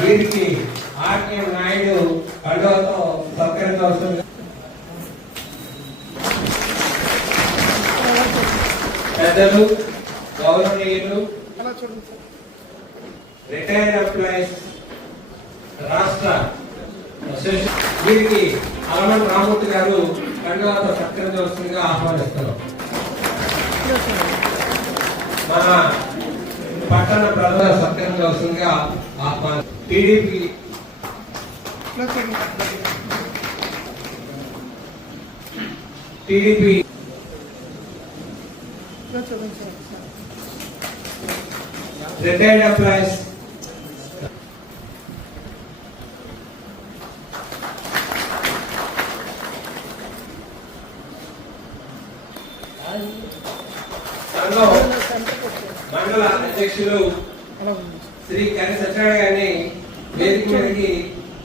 వీరికి ఆర్కే నాయుడు కండువాతో సత్కరించ వస్తుంది. పెద్దలు, గౌరవనీయులు, రిటైర్డ్ ఎంప్లాయీస్ రాష్ట్ర వీరికి అలమన్ రామూర్తి గారు కండువాతో సత్కరించవలసిందిగా ఆహ్వానిస్తున్నాం. మన పట్టణ ప్రజల సత్కరించవలసిందిగా ఆహ్వానం. టీడీపీ రిటైర్డ్ ఎంప్లాయీస్ మండల అధ్యక్షులు శ్రీ కరి సత్యనారాయణ గారిని వేదిక మీదకి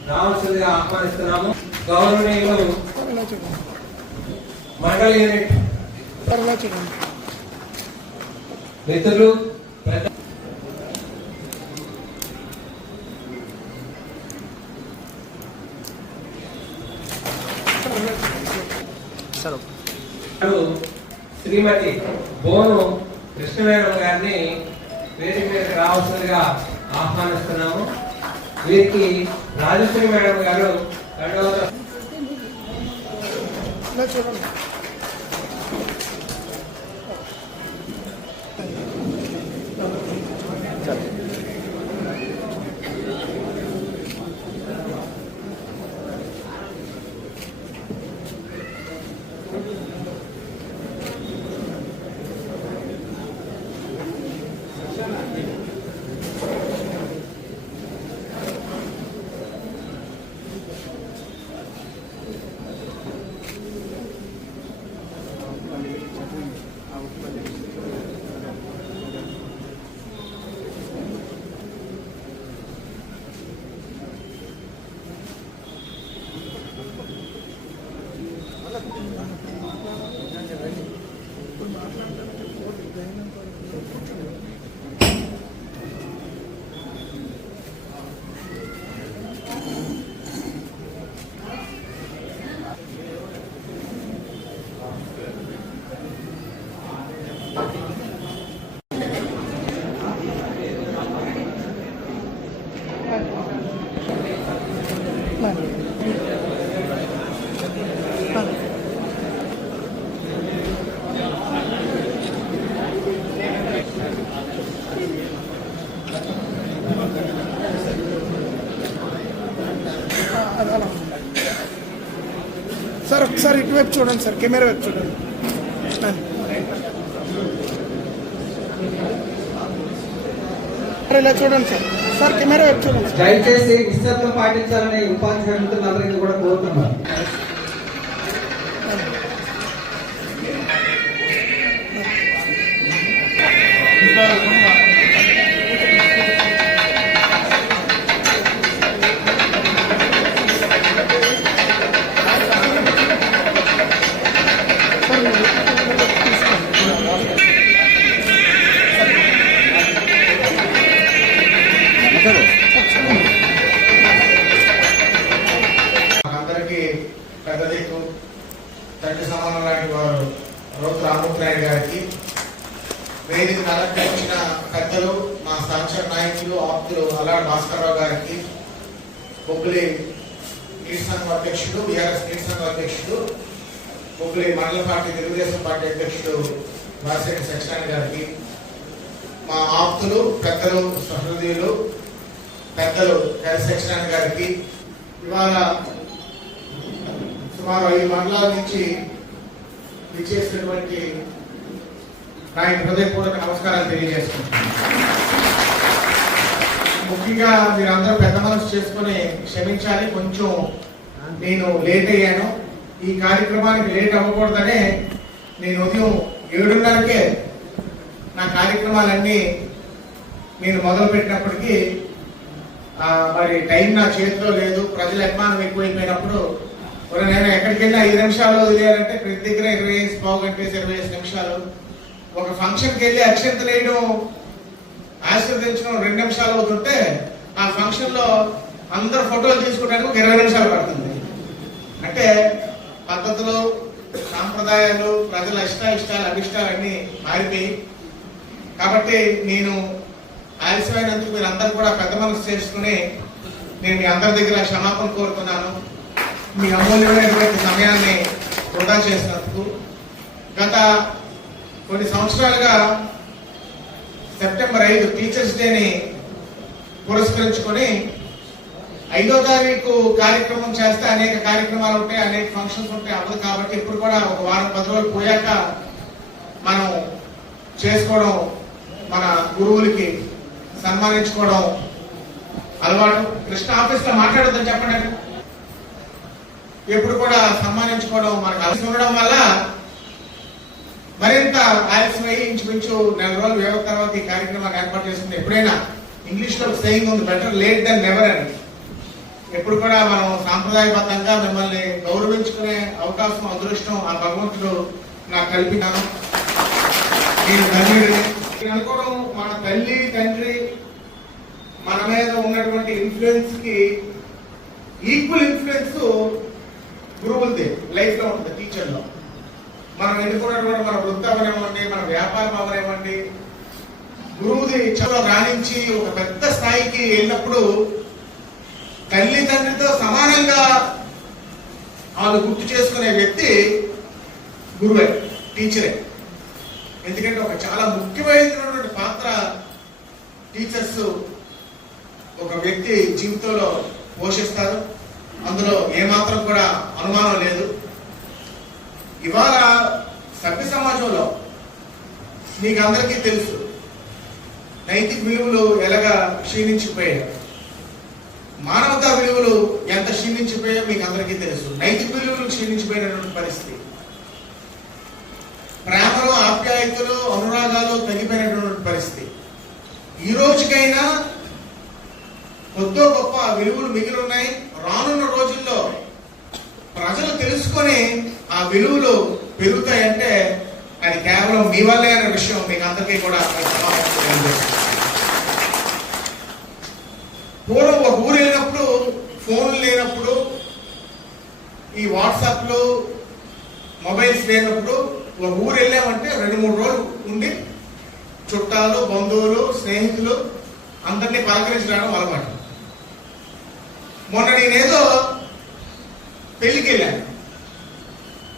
రావాల్సిందిగా ఆహ్వానిస్తున్నాము. గౌరవనీయులు మండల యూనిట్ మిత్రులు, శ్రీమతి బోను కృష్ణవేణం గారిని వేదిక మీదకి రావాల్సిందిగా ఆహ్వానిస్తున్నాము. వీరికి రాజశ్రీ మేడం గారు సార్ ఒకసారి ఇటువైపు చూడండి సార్, కెమెరా వైపు చూడండి. ఇలా చూడండి సార్, సార్ కెమెరా వైపు చూడండి. దయచేసి నిశ్శబ్దం పాటించాలని ఉపాధ్యాయులందరికీ కూడా కోరుతున్నాను. అందరికీ పెద్ద దిక్కు తండ్రి సమానం లాంటి వారు రోతు రామూర్తి గారికి, వేదిక అలంకరించిన పెద్దలు, మా సహచర నాయకులు, ఆప్తులు అల్లాడి భాస్కర్రావు గారికి, బొబ్బిలి నీటి సంఘం అధ్యక్షుడు, బీఆర్ఎస్ నీటి సంఘం అధ్యక్షుడు, బొబ్బిలి మండల పార్టీ తెలుగుదేశం పార్టీ అధ్యక్షుడు వాసిరెడ్డి సత్యనారాయణ గారికి, మా ఆప్తులు, పెద్దలు, సహృదయులు, పెద్దలు కరి సత్యనారాయణ గారికి, ఇవాళ సుమారు 5 మండలాల నుంచి విచ్చేసినటువంటి ఆయన హృదయపూర్వక నమస్కారాలు తెలియజేసుకుంటున్నాను. ముఖ్యంగా మీరందరూ పెద్ద మనసు చేసుకుని క్షమించాలి, కొంచెం నేను లేట్ అయ్యాను. ఈ కార్యక్రమానికి లేట్ అవ్వకూడదనే నేను ఉదయం 7:30కే నా కార్యక్రమాలన్నీ నేను మొదలు పెట్టినప్పటికీ మరి టైం నా చేతిలో లేదు. ప్రజల అభిమానం ఎక్కువైపోయినప్పుడు మరి నేను ఎక్కడికి వెళ్ళి 5 నిమిషాలు వదిలేయాలంటే ప్రతి దగ్గర 25 పావు గంట 25 నిమిషాలు. ఒక ఫంక్షన్కి వెళ్ళి అక్షంతలు వేయడం ఆశీర్వదించడం 2 నిమిషాలు అవుతుంటే ఆ ఫంక్షన్ లో అందరు ఫోటోలు తీసుకోవడానికి ఒక 20 నిమిషాలు పడుతుంది. అంటే పద్ధతులు, సాంప్రదాయాలు, ప్రజల ఇష్టాలు అభిష్టాలు అన్ని మారిపోయి. కాబట్టి నేను ఆలస్యమైనందుకు మీరు అందరూ కూడా పెద్ద మనసు చేసుకుని నేను మీ అందరి దగ్గర క్షమాపణ కోరుతున్నాను. మీ అమూల్యమైనటువంటి సమయాన్ని వృధా చేసినందుకు. గత కొన్ని సంవత్సరాలుగా సెప్టెంబర్ 5 టీచర్స్ డేని పురస్కరించుకొని 5వ తారీఖు కార్యక్రమం చేస్తే అనేక కార్యక్రమాలు ఉంటాయి, అనేక ఫంక్షన్స్ ఉంటాయి, అవ్వదు. కాబట్టి ఇప్పుడు కూడా ఒక వారం 10 రోజులు పోయాక మనం చేసుకోవడం, మన గురువులకి సన్మానించుకోవడం అలవాటు. కృష్ణ ఆఫీస్ లో మాట్లాడొద్దని చెప్పండి. ఎప్పుడు కూడా సన్మానించుకోవడం మనకు అలసి ఉండడం వల్ల మరింత ఆలస్యమై ఇంచుమించు 4 రోజులు వ్యవధి తర్వాత ఈ కార్యక్రమాన్ని ఏర్పాటు చేసుకుంటే, ఎప్పుడైనా ఇంగ్లీష్ లో సేయింగ్ ఉంది, బెటర్ లేట్ దెన్ నెవర్ అని. ఎప్పుడు కూడా మనం సాంప్రదాయబద్ధంగా మిమ్మల్ని గౌరవించుకునే అవకాశం, అదృష్టం ఆ భగవంతుడు నాకు కల్పించాను. నేను ధన్యుడిని. నేను అనుకోవడం, మన తల్లి తండ్రి మన మీద ఉన్నటువంటి ఇన్ఫ్లుయెన్స్ కి ఈక్వల్ ఇన్ఫ్లుయెన్స్ గురువులది లైఫ్ లో ఉంటుంది, టీచర్ లో. మనం ఎన్నుకున్నటువంటి మన వృత్తి అవనివ్వండి, మన వ్యాపారం అవనివ్వండి, గురువుది చదువు రాణించి ఒక పెద్ద స్థాయికి వెళ్ళినప్పుడు తల్లిదండ్రితో సమానంగా వాళ్ళు గుర్తు చేసుకునే వ్యక్తి గురువే, టీచరే. ఎందుకంటే ఒక చాలా ముఖ్యమైనటువంటి పాత్ర టీచర్స్ ఒక వ్యక్తి జీవితంలో పోషిస్తారు. అందులో ఏమాత్రం కూడా అనుమానం లేదు. ఇవాళ సభ్య సమాజంలో మీకు అందరికీ తెలుసు నైతిక విలువలు ఎలాగా క్షీణించిపోయాయి, మానవతా విలువలు ఎంత క్షీణించిపోయాయో మీకు అందరికీ తెలుసు. నైతిక విలువలు క్షీణించిపోయినటువంటి పరిస్థితి, ప్రేమలు, ఆప్యాయతలు, అనురాగాలు తగ్గిపోయినటువంటి పరిస్థితి. ఈ రోజుకైనా కొద్దో గొప్ప విలువలు మిగిలి ఉన్నాయి. రానున్న రోజుల్లో ప్రజలు తెలుసుకొని ఆ విలువలు పెరుగుతాయంటే అది కేవలం మీ వల్లే అనే విషయం మీకు అందరికీ కూడా పూర్వం ఒక ఊరు వెళ్ళినప్పుడు, ఫోన్లు లేనప్పుడు, ఈ వాట్సాప్లు, మొబైల్స్ లేనప్పుడు ఒక ఊరు వెళ్ళామంటే 2-3 రోజులు ఉండి చుట్టాలు, బంధువులు, స్నేహితులు అందరినీ పలకరించడం అలవాటు. మొన్న నేనేదో పెళ్లికి వెళ్ళాను.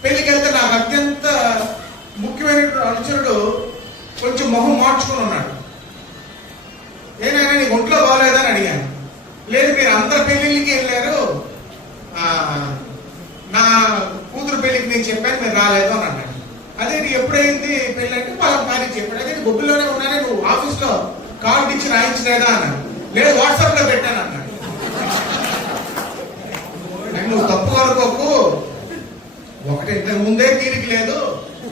పెళ్లికి వెళ్తే నాకు అత్యంత ముఖ్యమైన అనుచరుడు కొంచెం మొహం మార్చుకుని ఉన్నాడు. ఏనైనా నీకు ఒంట్లో బాగోలేదని అడిగాను. లేదు, మీరు అందరు పెళ్లిళ్ళకి వెళ్ళారు, నా కూతురు పెళ్లికి నేను చెప్పాను, మీరు రాలేదు అని అన్నాడు. అదే ఎప్పుడైంది పెళ్లి అంటే పలానా తారీఖు చెప్పాడు. అదే బొబ్బుల్లోనే ఉన్నానే, నువ్వు ఆఫీస్ లో కార్డు ఇచ్చి రాయించలేదా అన్నాడు. లేదు, వాట్సాప్ లో పెట్టాను అన్నాడు. నువ్వు తప్పు అనుకోకు, ఒకటి ఇంతకు ముందే తీరిక లేదు,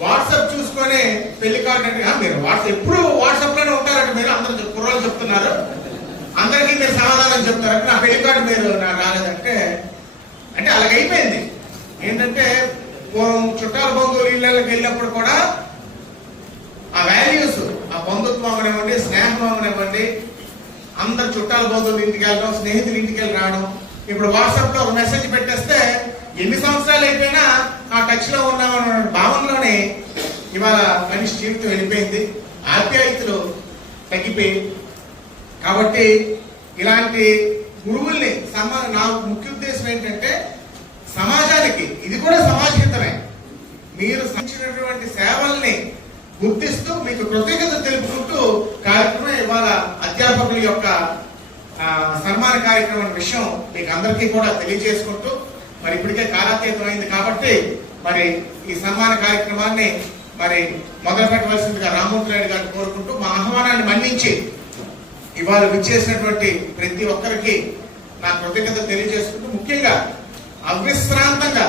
వాట్సాప్ చూసుకొని పెళ్లి కార్డు అంటే మీరు ఎప్పుడు వాట్సాప్ లోనే ఉంటారంటే మీరు అందరూ కుర్రాలు చెప్తున్నారు, అందరికీ మీరు సమాధానం చెప్తారంటే నా పెళ్లి కార్డు మీరు నాకు రాలేదంటే అంటే అలాగైపోయింది. ఏంటంటే పూర్వం చుట్టాల బంధువులు ఇళ్ళకి వెళ్ళినప్పుడు కూడా ఆ వాల్యూస్, ఆ బంధుత్వం అవనివ్వండి, స్నేహం అవనివ్వండి, అందరు చుట్టాల బంధువులు ఇంటికి వెళ్ళడం, స్నేహితులు ఇంటికి వెళ్ళి రావడం. ఇప్పుడు వాట్సాప్ లో ఒక మెసేజ్ పెట్టేస్తే ఎన్ని సంవత్సరాలు అయిపోయినా ఆ టచ్ లో ఉన్నామన్న భావనలోనే ఇవాళ మనిషి జీవితం వెళ్ళిపోయింది, ఆప్యాయతలు తగ్గిపోయి. కాబట్టి ఇలాంటి గురువుల్ని నా ముఖ్య ఉద్దేశం ఏంటంటే సమాజానికి, ఇది కూడా సమాజహితమే, మీరు సంచినటువంటి సేవల్ని గుర్తిస్తూ మీకు కృతజ్ఞత తెలుపుకుంటూ కార్యక్రమం ఇవాళ అధ్యాపకుల యొక్క సన్మాన కార్యక్రమం విషయం మీకు అందరికీ కూడా తెలియజేసుకుంటూ, మరి ఇప్పటికే కాలాతీతం అయింది కాబట్టి మరి ఈ సన్మాన కార్యక్రమాన్ని మరి మొదలు పెట్టవలసిందిగా రామ్మూర్తి రెడ్డి గారిని కోరుకుంటూ, మా ఆహ్వానాన్ని మన్నించి ఇవాళ విచ్చేసినటువంటి ప్రతి ఒక్కరికి నా కృతజ్ఞత తెలియజేసుకుంటూ, ముఖ్యంగా అవిశ్రాంతంగా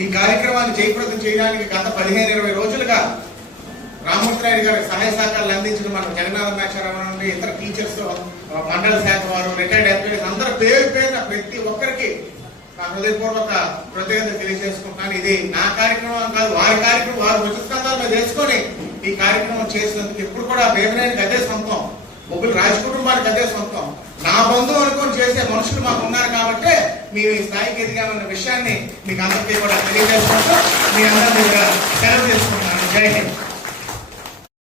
ఈ కార్యక్రమాన్ని జయప్రదం చేయడానికి గత 15-20 రోజులుగా రామ్మూర్తి రెడ్డి గారి సహాయ సహకారాలు అందించిన మన జగన్నాథాచార్య నుండి ఇతర టీచర్స్, మండల శాఖ వారు, రిటైర్డ్ ఎంప్లాయీస్ అందరూ పేరు పేరున ప్రతి ఒక్కరికి నా హృదయపూర్వక కృతజ్ఞతలు తెలియజేసుకుంటున్నాను. ఇది నా కార్యక్రమం కాదు, వారి కార్యక్రమం. వారు ఉచితంగా మీద వేసుకొని ఈ కార్యక్రమం చేసినందుకు ఇప్పుడు కూడా వేమనేనికి అదే సొంతం, ముగ్గురు రాజ కుటుంబానికి అదే సొంతం. నా బంధువు అనుకొని చేసే మనుషులు మాకు ఉన్నారు కాబట్టి మేము ఈ స్థాయికి ఎదిగామన్న విషయాన్ని మీకు అందరికీ కూడా తెలియజేసుకుంటూ మీ అందరి దగ్గర సెలవు చేసుకుంటున్నాను. జై హింద్.